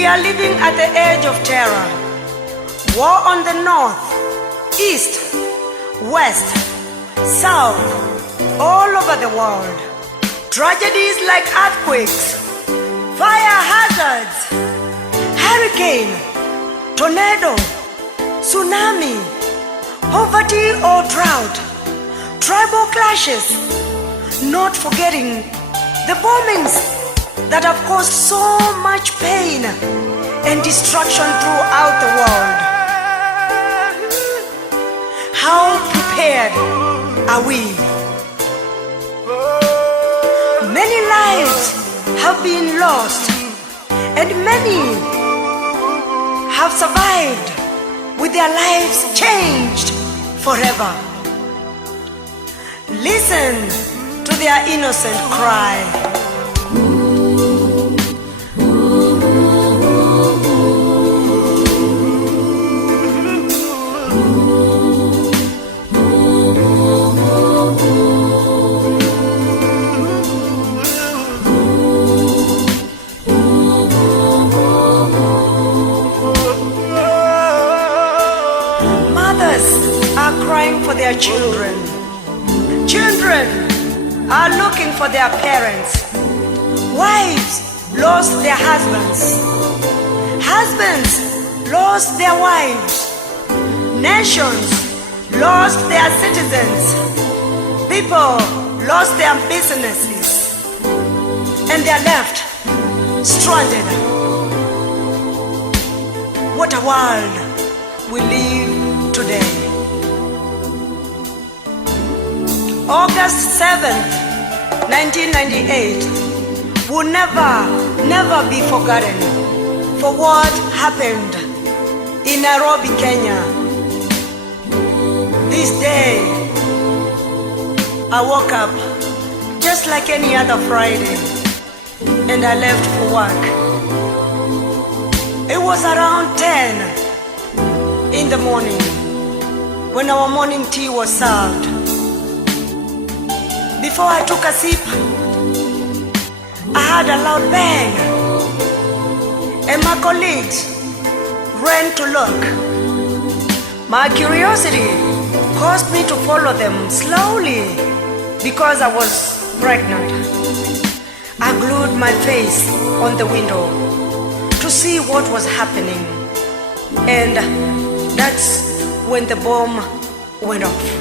We are living at the edge of terror. War on the north, east, west, south, all over the world. Tragedies like earthquakes, fire hazards, hurricane, tornado, tsunami, poverty or drought, tribal clashes, not forgetting the bombings that have caused so much pain and destruction throughout the world. How prepared are we? Many lives have been lost, and many have survived with their lives changed forever. Listen to their innocent cry. Crying for their children. Children are looking for their parents. Wives lost their husbands. Husbands lost their wives. Nations lost their citizens. People lost their businesses. And they're left stranded. What a world we live today. August 7th, 1998 will never be forgotten for what happened in Nairobi, Kenya. This day, I woke up just like any other Friday and I left for work. It was around 10 in the morning when our morning tea was served. Before I took a sip, I heard a loud bang, and my colleagues ran to look. My curiosity caused me to follow them slowly because I was pregnant. I glued my face on the window to see what was happening, and that's when the bomb went off.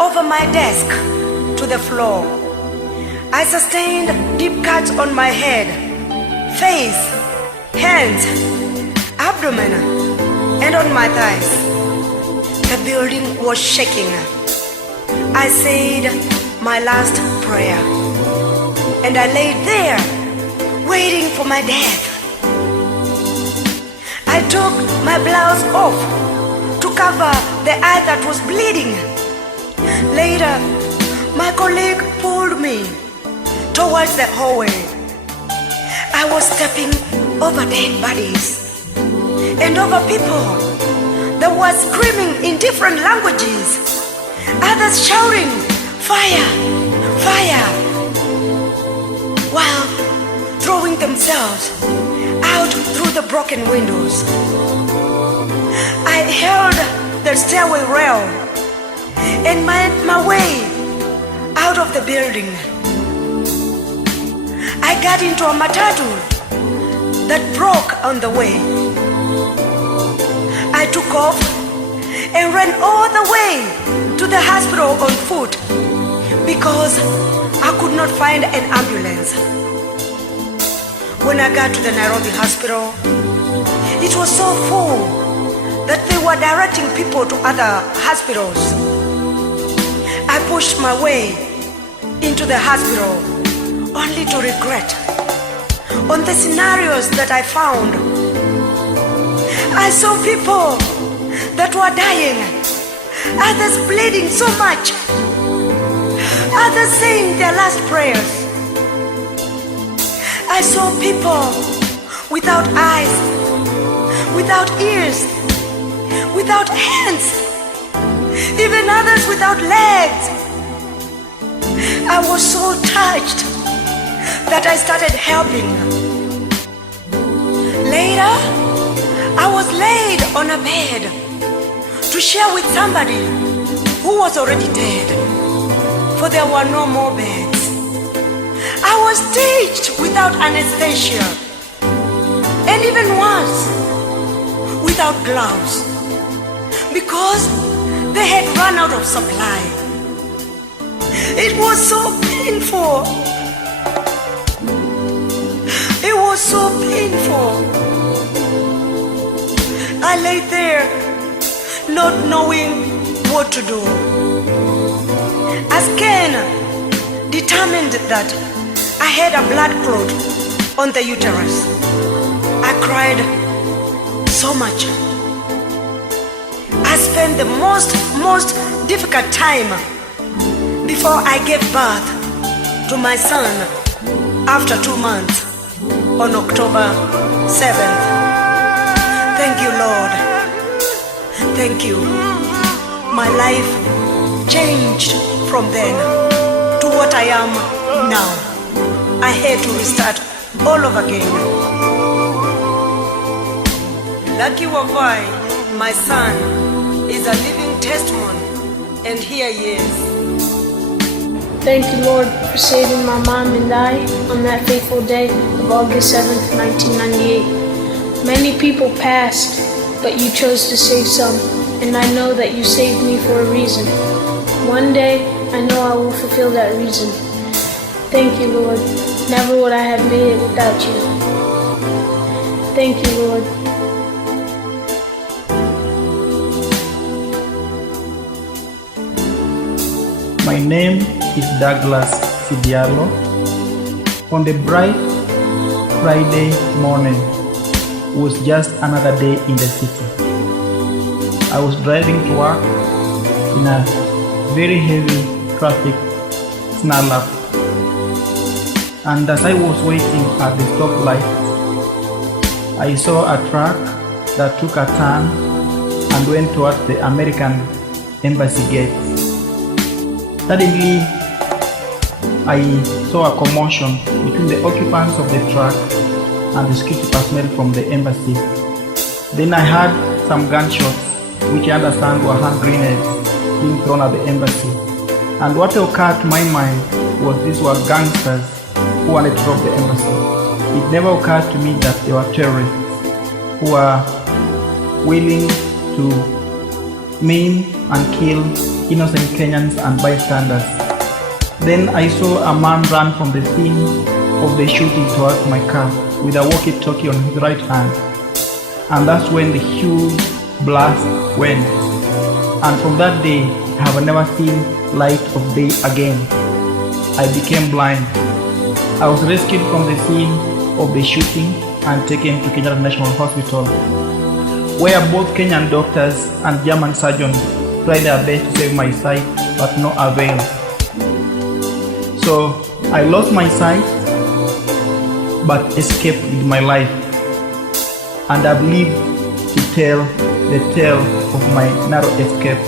Over my desk to the floor. I sustained deep cuts on my head, face, hands, abdomen, and on my thighs. The building was shaking. I said my last prayer, and I laid there, waiting for my death. I took my blouse off to cover the eye that was bleeding. Later, my colleague pulled me towards the hallway. I was stepping over dead bodies and over people that were screaming in different languages, others shouting, "Fire! Fire!" while throwing themselves out through the broken windows. I held the stairway rail and made my way out of the building. I got into a matatu that broke on the way. I took off and ran all the way to the hospital on foot because I could not find an ambulance. When I got to the Nairobi hospital, it was so full that they were directing people to other hospitals. I pushed my way into the hospital only to regret on the scenarios that I found. I saw people that were dying others bleeding so much, others saying their last prayers. I saw people without eyes, without ears, without hands, even others without legs. I was so touched that I started helping. Later, I was laid on a bed to share with somebody who was already dead, for there were no more beds. I was stitched without anesthesia, and even worse, without gloves, because they had run out of supply. It was so painful. It was so painful. I lay there, not knowing what to do. As Ken determined that I had a blood clot on the uterus, I cried so much. I spent the most difficult time before I gave birth to my son after 2 months on October 7th. Thank you, Lord. Thank you. My life changed from then to what I am now. I had to restart all over again. Lucky Wavai, my son, is a living testimony, and here he is. Thank you, Lord, for saving my mom and I on that fateful day of August 7th, 1998. Many people passed, but you chose to save some, and I know that you saved me for a reason. One day, I know I will fulfill that reason. Thank you, Lord. Never would I have made it without you. Thank you, Lord. My name is Douglas Sidialo. On the bright Friday morning was just another day in the city. I was driving to work in a very heavy traffic snarl-up, and as I was waiting at the stoplight, I saw a truck that took a turn and went towards the American Embassy gate. Suddenly, I saw a commotion between the occupants of the truck and the security personnel from the embassy. Then I heard some gunshots, which I understand were hand grenades being thrown at the embassy. And what occurred to my mind was these were gangsters who wanted to rob the embassy. It never occurred to me that they were terrorists who were willing to maim and kill innocent Kenyans and bystanders. Then I saw a man run from the scene of the shooting towards my car with a walkie-talkie on his right hand. And that's when the huge blast went. And from that day, I have never seen light of day again. I became blind. I was rescued from the scene of the shooting and taken to Kenyatta National Hospital, where both Kenyan doctors and German surgeons tried their best to save my sight, but no avail. So I lost my sight, but escaped with my life. And I've lived to tell the tale of my narrow escape.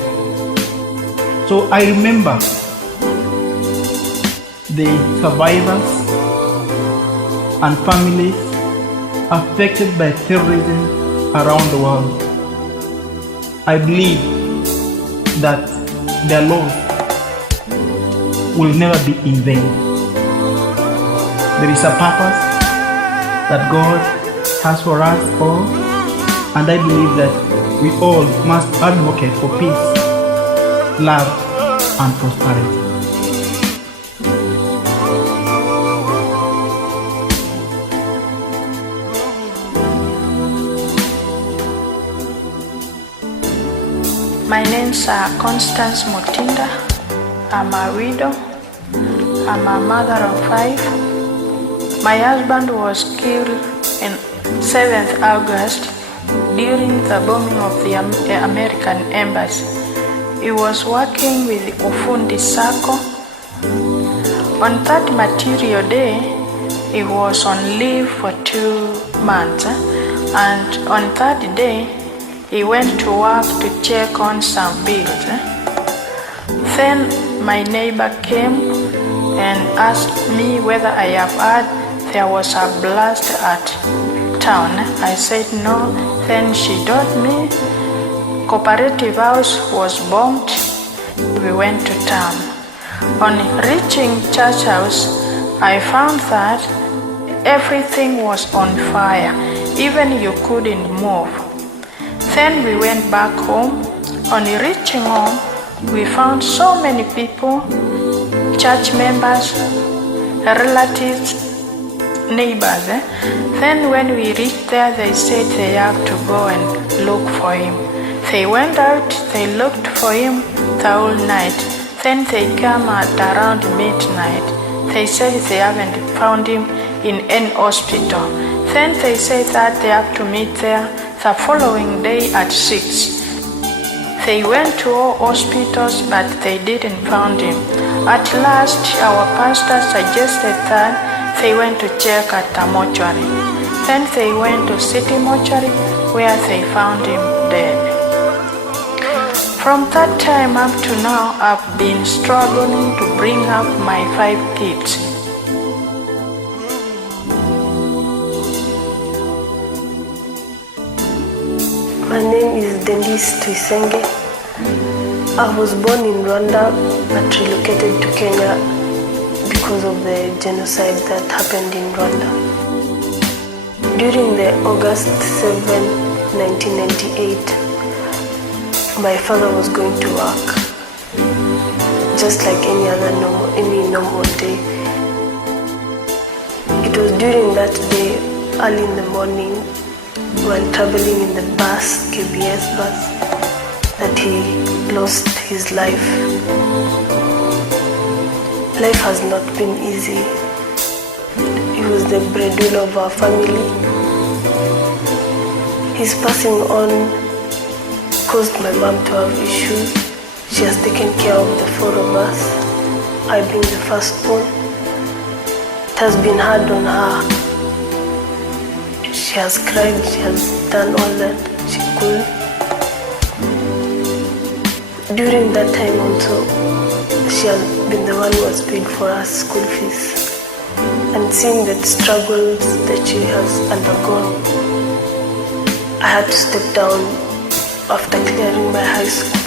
So I remember the survivors and families affected by terrorism around the world. I believe that their loss will never be in vain. There is a purpose that God has for us all, and I believe that we all must advocate for peace, love, and prosperity. My name's Constance Mutinda. I'm a widow. I'm a mother of 5. My husband was killed on 7th August during the bombing of the American embassy. he was working with Ufundi Sacco. On that material day, he was on leave for 2 months, and on that day, he went to work to check on some bills. Then my neighbor came and asked me whether I have heard there was a blast at town. I said no. Then she told me Cooperative House was bombed. We went to town. On reaching Church House, I found that everything was on fire. Even you couldn't move. Then we went back home. On reaching home, we found so many people, church members, relatives, neighbors. Then when we reached there, they said they have to go and look for him. They went out, they looked for him the whole night. Then they came at around midnight. They said they haven't found him in any hospital. Then they said that they have to meet there the following day at 6. They went to all hospitals, but they didn't find him. At last, our pastor suggested that they went to check at the mortuary. Then they went to City Mortuary, where they found him dead. From that time up to now, I've been struggling to bring up my 5 kids. My name is Denise Tuisenge. I was born in Rwanda but relocated to Kenya because of the genocide that happened in Rwanda. During the August 7, 1998, my father was going to work, just like any normal day. It was during that day, early in the morning, while traveling in the bus, KBS bus, that he lost his life. Life has not been easy. He was the breadwinner of our family. His passing on caused my mom to have issues. She has taken care of the 4 of us, I being the firstborn. It has been hard on her. She has cried, she has done all that she could. During that time also, she has been the one who has paid for us school fees. And seeing the struggles that she has undergone, I had to step down after clearing my high school.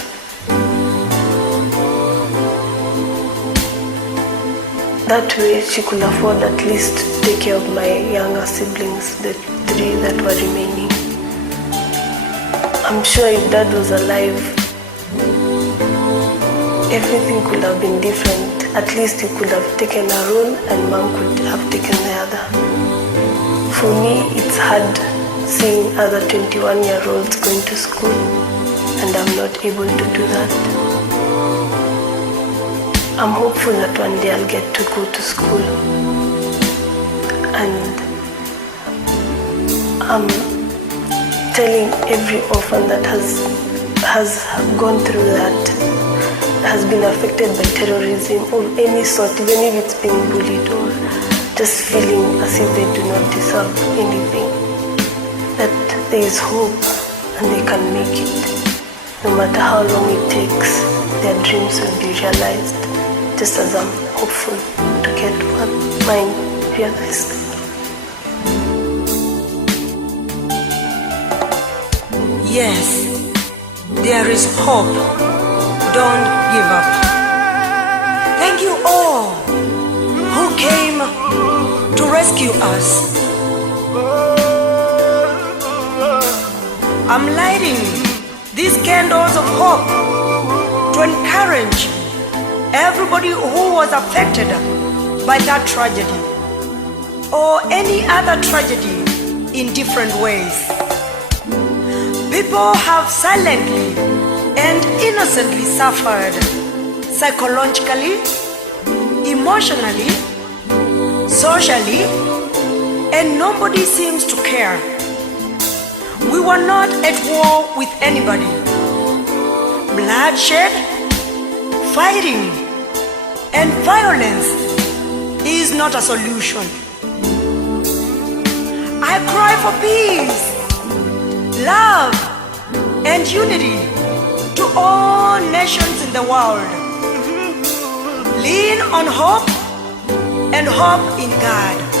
That way she could afford at least to take care of my younger siblings, the 3 that were remaining. I'm sure if Dad was alive, everything could have been different. At least he could have taken a role and Mom could have taken the other. For me, it's hard seeing other 21-year-olds going to school and I'm not able to do that. I'm hopeful that one day I'll get to go to school, and I'm telling every orphan that has gone through that, has been affected by terrorism of any sort, even if it's being bullied or just feeling as if they do not deserve anything, that there is hope and they can make it. No matter how long it takes, their dreams will be realized, just as I'm hopeful to get mine realized. Yes, there is hope. Don't give up. Thank you all who came to rescue us. I'm lighting these candles of hope to encourage everybody who was affected by that tragedy or any other tragedy in different ways. People have silently and innocently suffered psychologically, emotionally, socially, and nobody seems to care. We were not at war with anybody. Bloodshed Fighting and violence is not a solution. I cry for peace, love, and unity to all nations in the world. Lean on hope and hope in God.